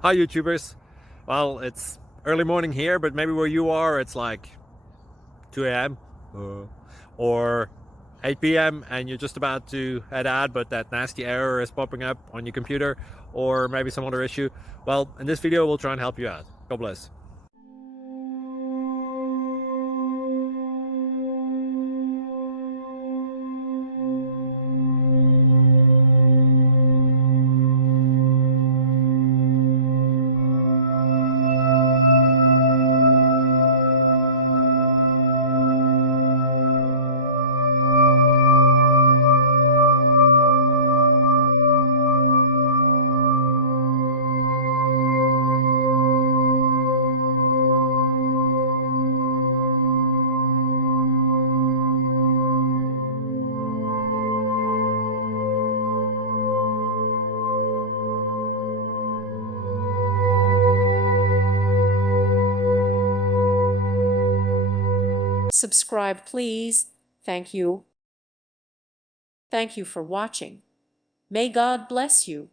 Hi YouTubers. Well, it's early morning here, but maybe where you are it's like 2 a.m. or 8 p.m. and you're just about to head out, but that nasty error is popping up on your computer, or maybe some other issue. Well, in this video we'll try and help you out. God bless. Subscribe, please. Thank you. Thank you for watching. May God bless you.